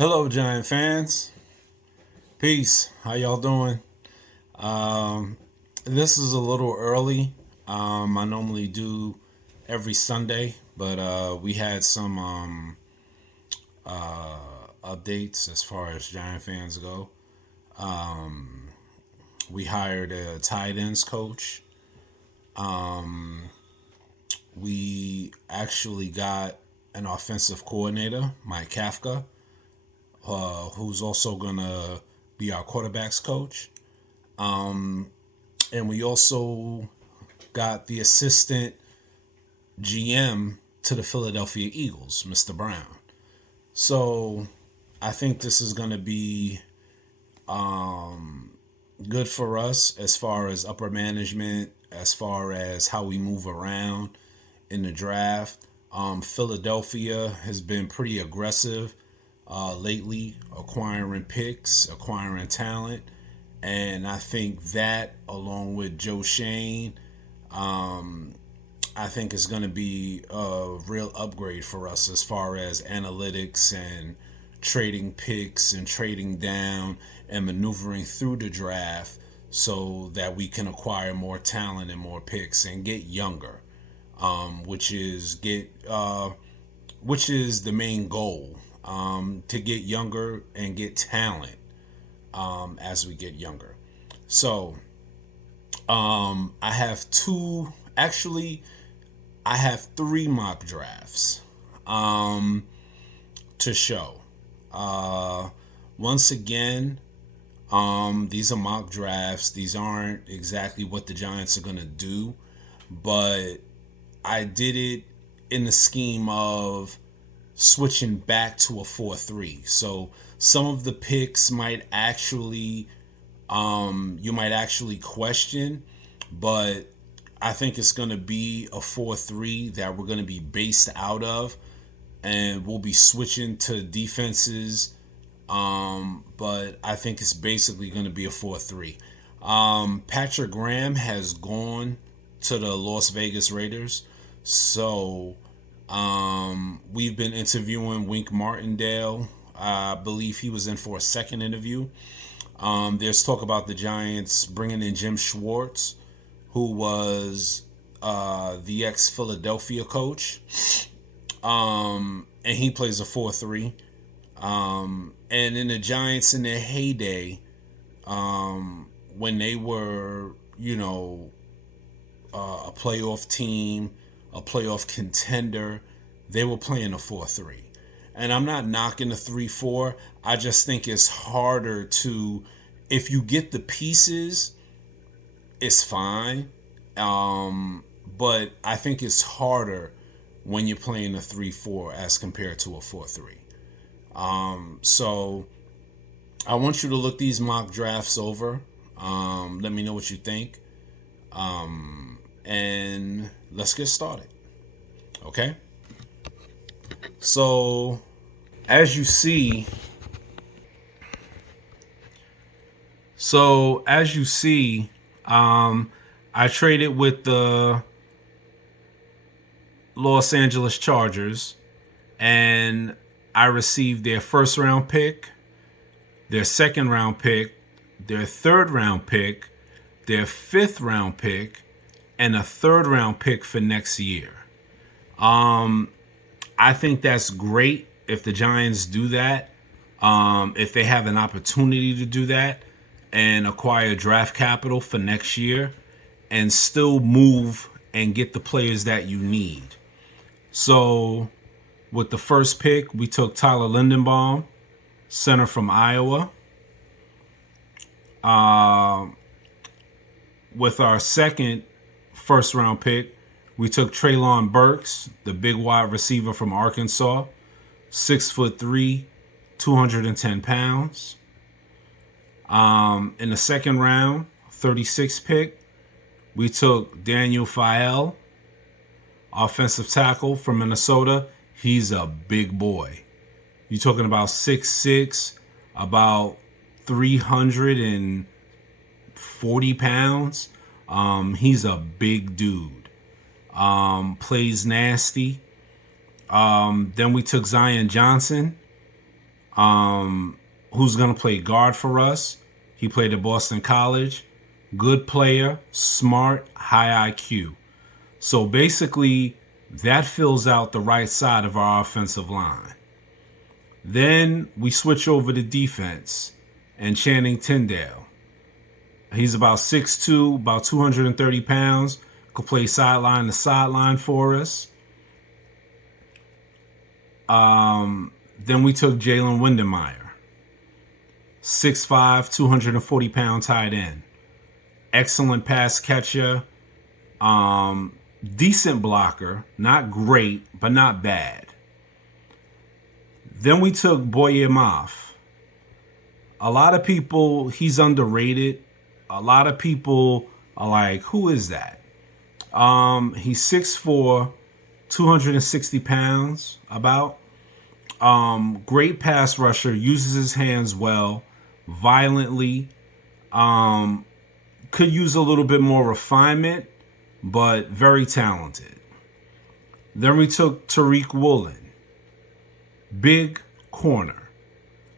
Hello, Giant fans. Peace. How y'all doing? Um, this is a little early. I normally do every Sunday, but we had some updates as far as Giant fans go. Um, we hired a tight ends coach. Um, we actually got an offensive coordinator, Mike Kafka, who's also gonna be our quarterbacks coach. Um, and we also got the assistant GM to the Philadelphia Eagles, Mr. Brown. So I think this is going to be good for us as far as upper management, as far as how we move around in the draft. Philadelphia has been pretty aggressive lately, acquiring picks, acquiring talent. And I think that, along with Joe Shane, um, I think is going to be a real upgrade for us as far as analytics and trading picks and trading down and maneuvering through the draft so that we can acquire more talent and more picks and get younger, which is the main goal, to get younger and get talent as we get younger. So I have I have three mock drafts to show. Uh, Once again, these are mock drafts. These aren't exactly what the Giants are going to do, but I did it in the scheme of switching back to a 4-3. So some of the picks might actually you might actually question, but I think it's going to be a 4-3 that we're going to be based out of, and we'll be switching to defenses. But I think it's basically going to be a 4-3. Patrick Graham has gone to the Las Vegas Raiders, so we've been interviewing Wink Martindale. I believe he was in for a second interview. There's talk about the Giants bringing in Jim Schwartz, who was the ex Philadelphia coach, and he plays a 4-3. And in the Giants in their heyday, when they were, a playoff team, a playoff contender, they were playing a 4-3. And I'm not knocking the 3-4. I just think it's harder to, if you get the pieces, it's fine. But I think it's harder when you're playing a 3-4 as compared to a 4-3. So I want you to look these mock drafts over. Let me know what you think. And let's get started. Okay? So as you see, I traded with the Los Angeles Chargers, and I received their first round pick, their second round pick, their third round pick, their fifth round pick, and a third round pick for next year. I think that's great if the Giants do that. If they have an opportunity to do that and acquire draft capital for next year and still move and get the players that you need. So with the first pick, we took Tyler Lindenbaum, center from Iowa. With our second first round pick, we took Treylon Burks, the big wide receiver from Arkansas, 6'3", 210 pounds. In the second round, 36th pick, we took Daniel Fael, offensive tackle from Minnesota. He's a big boy. You're talking about 6'6", about 340 pounds. He's a big dude. Plays nasty. Then we took Zion Johnson, who's going to play guard for us. He played at Boston College. Good player, smart, high IQ. So basically, that fills out the right side of our offensive line. Then we switch over to defense and Channing Tyndale. He's about 6'2", about 230 pounds. Could play sideline to sideline for us. Then we took Jalen Windemeyer. 6'5", 240-pound tight end. Excellent pass catcher. Decent blocker. Not great, but not bad. Then we took Boye Mafe. A lot of people, he's underrated. A lot of people are like, who is that? He's 6'4", 260 pounds, about. Great pass rusher, uses his hands well, violently. Could use a little bit more refinement, but very talented. Then we took Tariq Woolen. Big corner.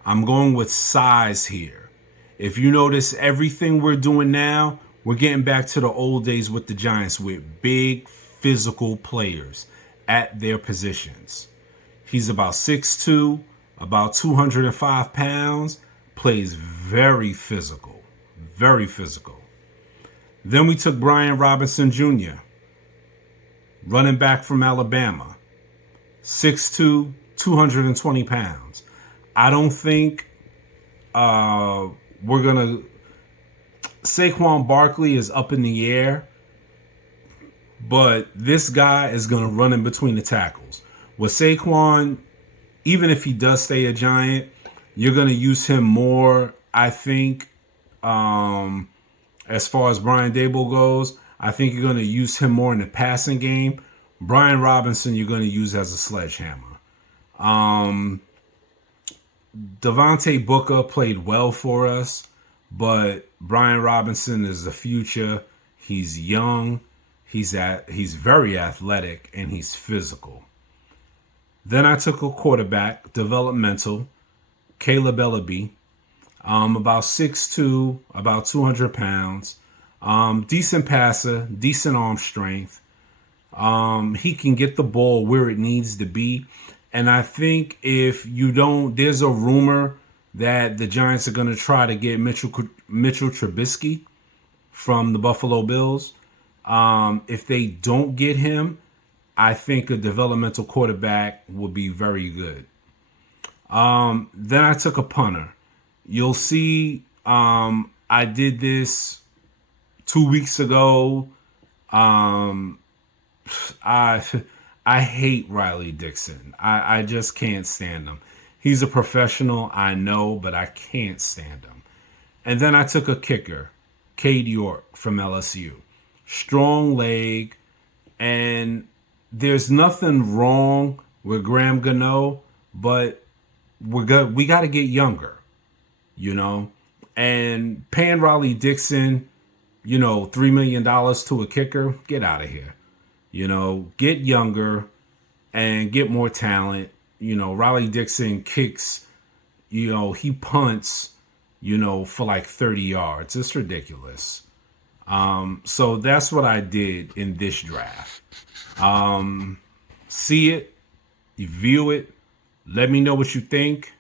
I'm going with size here. If you notice everything we're doing now, we're getting back to the old days with the Giants with big physical players at their positions. He's about 6'2", about 205 pounds, plays very physical, very physical. Then we took Brian Robinson Jr., running back from Alabama, 6'2", 220 pounds. I don't think we're going to... Saquon Barkley is up in the air, but this guy is going to run in between the tackles. With Saquon, even if he does stay a Giant, you're going to use him more, I think, as far as Brian Daboll goes. I think you're going to use him more in the passing game. Brian Robinson, you're going to use as a sledgehammer. Devontae Booker played well for us, but Brian Robinson is the future. He's young, he's very athletic, and he's physical. Then I took a quarterback, developmental, Caleb Ellaby, about 6'2", about 200 pounds, decent passer, decent arm strength. He can get the ball where it needs to be. And I think if you don't, there's a rumor that the Giants are going to try to get Mitchell Trubisky from the Buffalo Bills. If they don't get him, I think a developmental quarterback would be very good. Then I took a punter. You'll see I did this 2 weeks ago. I hate Riley Dixon. I just can't stand him. He's a professional, I know, but I can't stand him. And then I took a kicker, Cade York from LSU. Strong leg, and there's nothing wrong with Graham Gano, but we got to get younger, you know. And paying Riley Dixon, $3 million to a kicker, get out of here. Get younger and get more talent. Riley Dixon kicks, he punts, for like 30 yards. It's ridiculous. So that's what I did in this draft. See it, you view it, let me know what you think,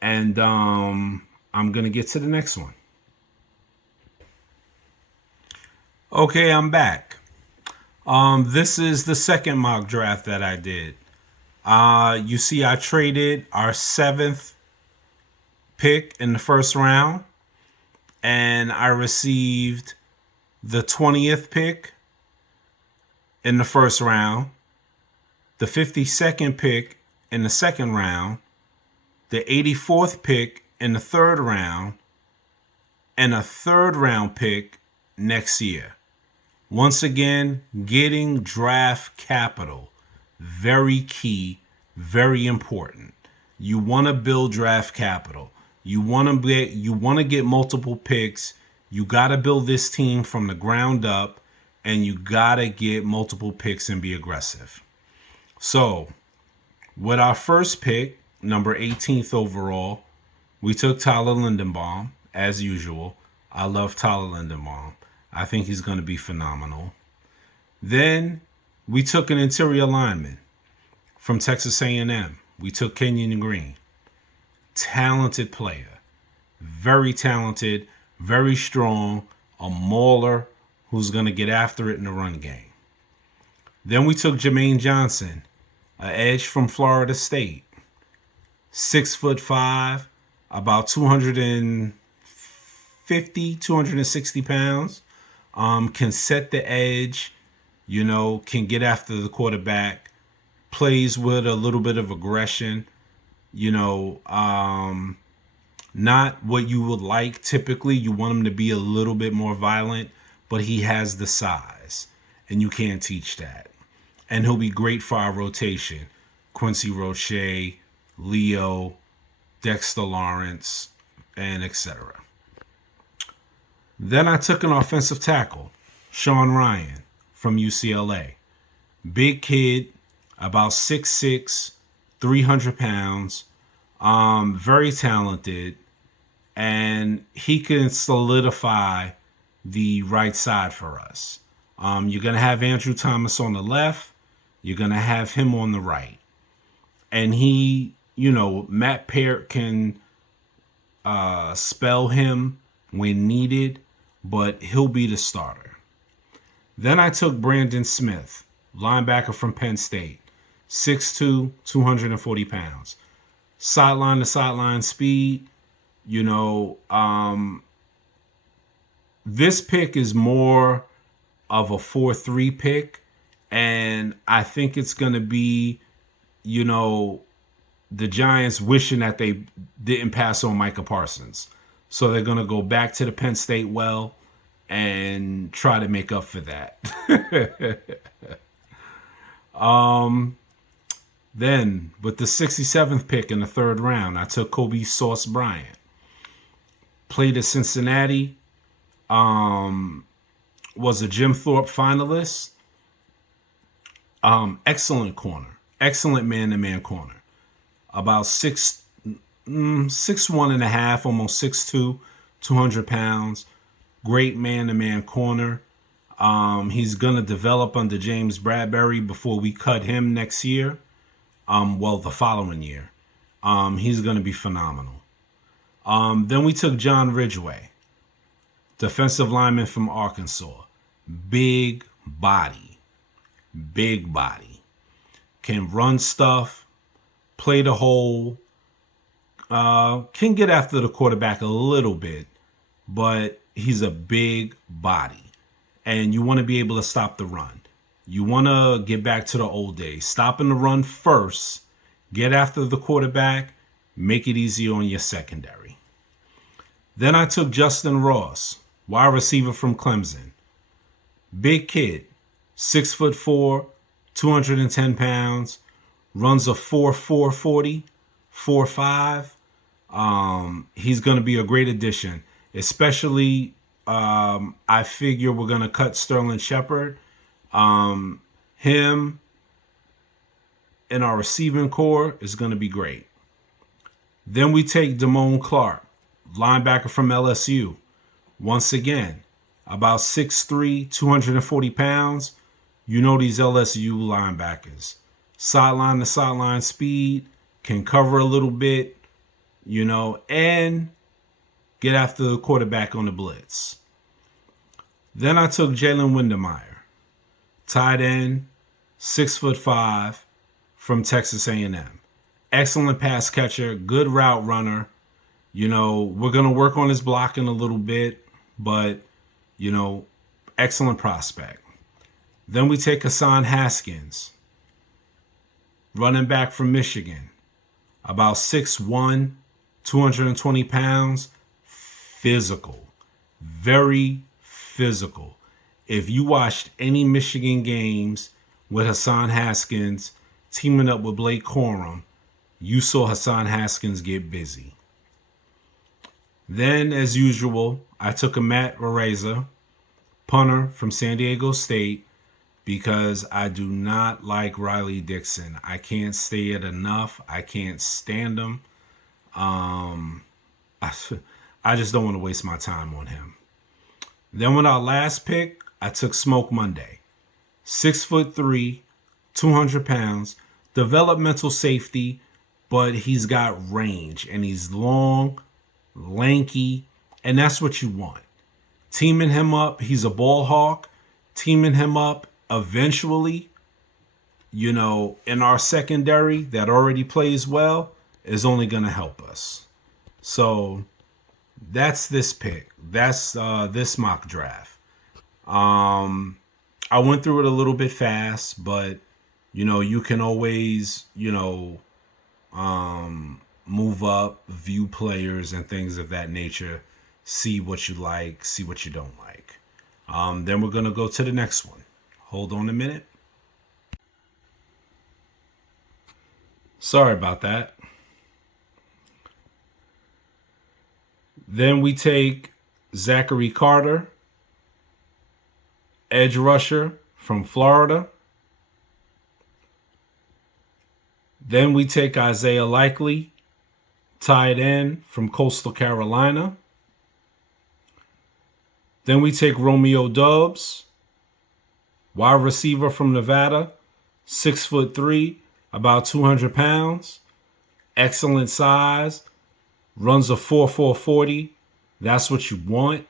and I'm going to get to the next one. Okay, I'm back. This is the second mock draft that I did. You see, I traded our 7th pick in the first round, and I received the 20th pick in the first round, the 52nd pick in the second round, the 84th pick in the third round, and a third round pick next year. Once again, getting draft capital, very key, very important. You want to build draft capital. You want to get multiple picks. You got to build this team from the ground up, and you got to get multiple picks and be aggressive. So, with our first pick, number 18th overall, we took Tyler Lindenbaum, as usual. I love Tyler Lindenbaum. I think he's going to be phenomenal. Then we took an interior lineman from Texas A&M. We took Kenyon Green. Talented player. Very talented, very strong, a mauler who's going to get after it in the run game. Then we took Jermaine Johnson, an edge from Florida State. 6'5", about 250, 260 pounds. Can set the edge, can get after the quarterback. Plays with a little bit of aggression. Not what you would like typically. You want him to be a little bit more violent, but he has the size, and you can't teach that. And he'll be great for our rotation. Quincy Roche, Leo, Dexter Lawrence, and etc. Then I took an offensive tackle, Sean Ryan from UCLA. Big kid, about 6'6", 300 pounds, very talented, and he can solidify the right side for us. You're going to have Andrew Thomas on the left. You're going to have him on the right. And he, Matt Peart can spell him when needed, but he'll be the starter. Then I took Brandon Smith, linebacker from Penn State, 6'2", 240 pounds. Sideline to sideline speed, this pick is more of a 4-3 pick, and I think it's going to be, the Giants wishing that they didn't pass on Micah Parsons. So they're going to go back to the Penn State well and try to make up for that. Then, with the 67th pick in the third round, I took Kobe Sauce Bryant. Played at Cincinnati. Was a Jim Thorpe finalist. Excellent corner. Excellent man-to-man corner. About 6'1.5", almost 6'2", 200 pounds. Great man-to-man corner. He's going to develop under James Bradbury before we cut him next year. The following year. He's going to be phenomenal. Then we took John Ridgeway, defensive lineman from Arkansas. Big body. Can run stuff, play the hole, can get after the quarterback a little bit, but he's a big body. And you want to be able to stop the run. You want to get back to the old days. Stopping the run first, get after the quarterback, make it easy on your secondary. Then I took Justin Ross, wide receiver from Clemson. Big kid, 6'4", 210 pounds, runs a 4.4 40, 4.5. He's going to be a great addition, especially I figure we're going to cut Sterling Shepard. Him in our receiving core is going to be great. Then we take Damone Clark, linebacker from LSU. Once again, about 6'3", 240 pounds. These LSU linebackers. Sideline to sideline speed, can cover a little bit, and get after the quarterback on the blitz. Then I took Jalen Windemeyer, tight end, 6'5", from Texas A&M. Excellent pass catcher, good route runner. We're going to work on his blocking a little bit, but, excellent prospect. Then we take Hassan Haskins, running back from Michigan. About 6'1", 220 pounds. Physical. Very physical. If you watched any Michigan games with Hassan Haskins teaming up with Blake Corum, you saw Hassan Haskins get busy. Then, as usual, I took a Matt Araiza, punter from San Diego State. because I do not like Riley Dixon. I can't say it enough. I can't stand him. I, I just don't want to waste my time on him. Then with our last pick, I took Smoke Monday. 6'3", 200 pounds, developmental safety, but he's got range and he's long, lanky, and that's what you want. Teaming him up, he's a ball hawk. Teaming him up eventually, in our secondary that already plays well is only going to help us. So that's this pick. That's this mock draft. I went through it a little bit fast, but you can always, move up, view players and things of that nature, see what you like, see what you don't like. Then we're going to go to the next one. Hold on a minute. Sorry about that. Then we take Zachary Carter, edge rusher from Florida. Then we take Isaiah Likely, tight end from Coastal Carolina. Then we take Romeo Doubs, wide receiver from Nevada, 6'3", about 200 pounds, excellent size, runs a 4.4 40. That's what you want.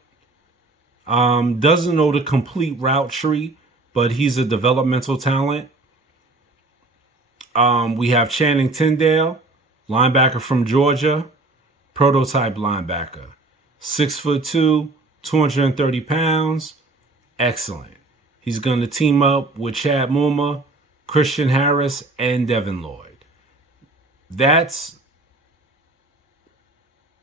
Doesn't know the complete route tree, but he's a developmental talent. We have Channing Tyndale, linebacker from Georgia, prototype linebacker, 6'2", 230 pounds, excellent. He's going to team up with Chad Muma, Christian Harris, and Devin Lloyd. That's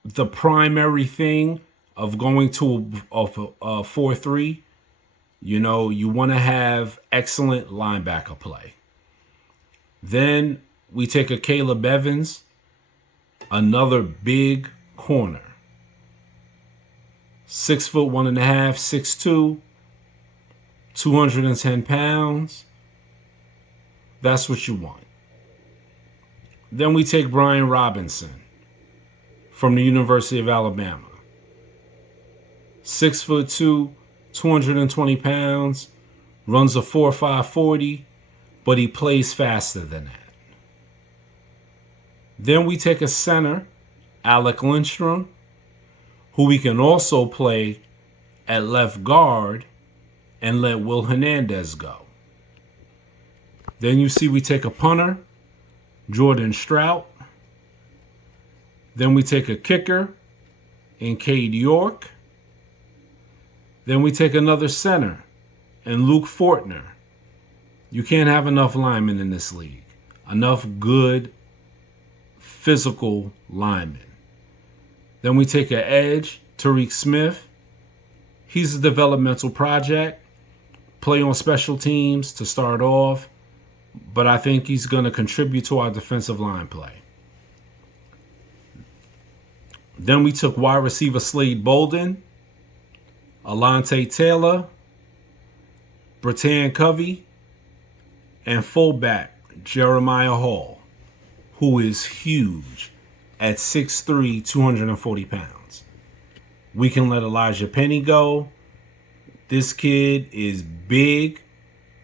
the primary thing of going to a 4-3. You want to have excellent linebacker play. Then we take a Caleb Evans, another big corner. 6'1.5", 6'2", 210 pounds. That's what you want. Then we take Brian Robinson from the University of Alabama. 6'2", 220 pounds, runs a 4.5 40, but he plays faster than that. Then we take a center, Alec Lindstrom, who we can also play at left guard and let Will Hernandez go. Then you see we take a punter, Jordan Strout. Then we take a kicker in Cade York. Then we take another center and Luke Fortner. You can't have enough linemen in this league. Enough good physical linemen. Then we take an edge, Tariq Smith. He's a developmental project. Play on special teams to start off. But I think he's going to contribute to our defensive line play. Then we took wide receiver Slade Bolden, Alante Taylor, Breton Covey, and fullback Jeremiah Hall, who is huge at 6'3", 240 pounds. We can let Elijah Penny go. This kid is big.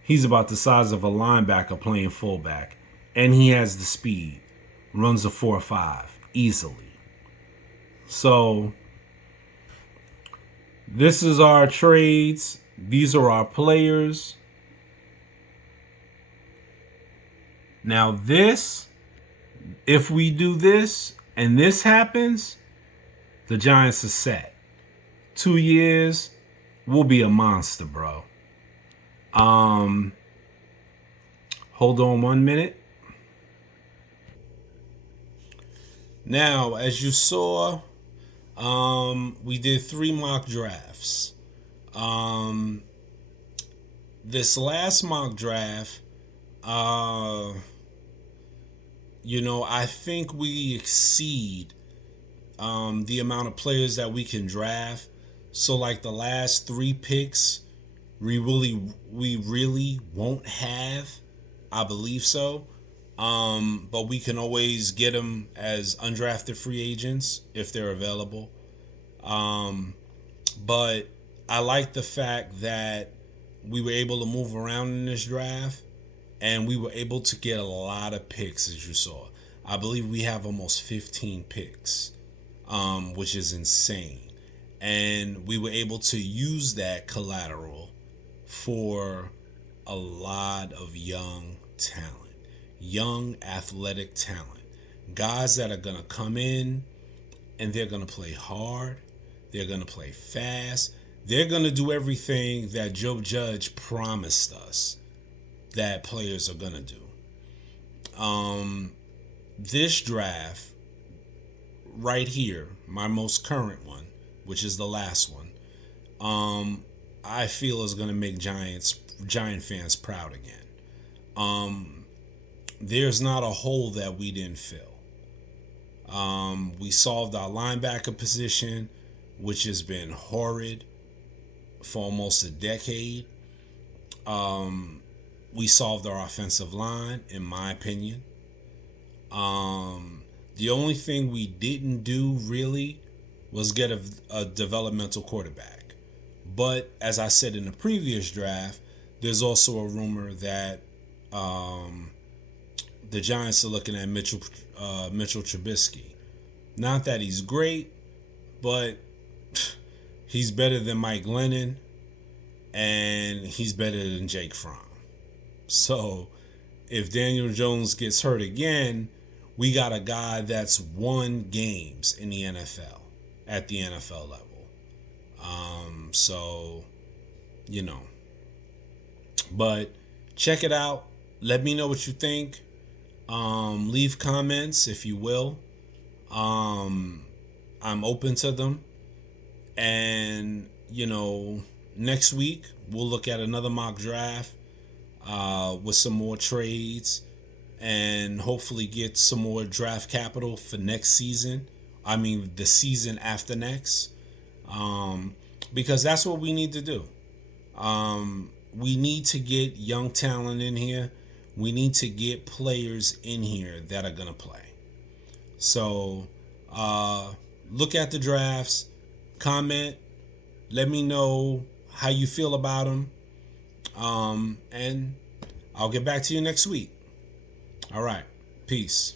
He's about the size of a linebacker playing fullback. And he has the speed. Runs a 4.5 easily. So, this is our trades. These are our players. Now this, if we do this and this happens, the Giants are set. 2 years, we'll be a monster, bro. Hold on 1 minute. Now, as you saw, we did 3 mock drafts. This last mock draft, I think we exceed the amount of players that we can draft. So, like the last 3 picks, We really won't have. I believe so. But we can always get them as undrafted free agents if they're available. But I like the fact that we were able to move around in this draft and we were able to get a lot of picks, as you saw. I believe we have almost 15 picks, which is insane. And we were able to use that collateral for a lot of young talent, young athletic talent, guys that are going to come in and they're going to play hard, they're going to play fast, they're going to do everything that Joe Judge promised us that players are going to do. This draft right here, my most current one, which is the last one, I feel is going to make Giant fans proud again. There's not a hole that we didn't fill. We solved our linebacker position, which has been horrid for almost a decade. We solved our offensive line, in my opinion. The only thing we didn't do really was get a developmental quarterback. But as I said in the previous draft, there's also a rumor that the Giants are looking at Mitchell Trubisky. Not that he's great, but he's better than Mike Lennon, and he's better than Jake Fromm. So if Daniel Jones gets hurt again, we got a guy that's won games in the NFL at the NFL level. So, you know. But check it out. Let me know what you think. Leave comments if you will. I'm open to them. And, next week we'll look at another mock draft with some more trades and hopefully get some more draft capital for next season. I mean, the season after next. Because that's what we need to do. We need to get young talent in here. We need to get players in here that are going to play. So, look at the drafts, comment, let me know how you feel about them, and I'll get back to you next week. All right, peace.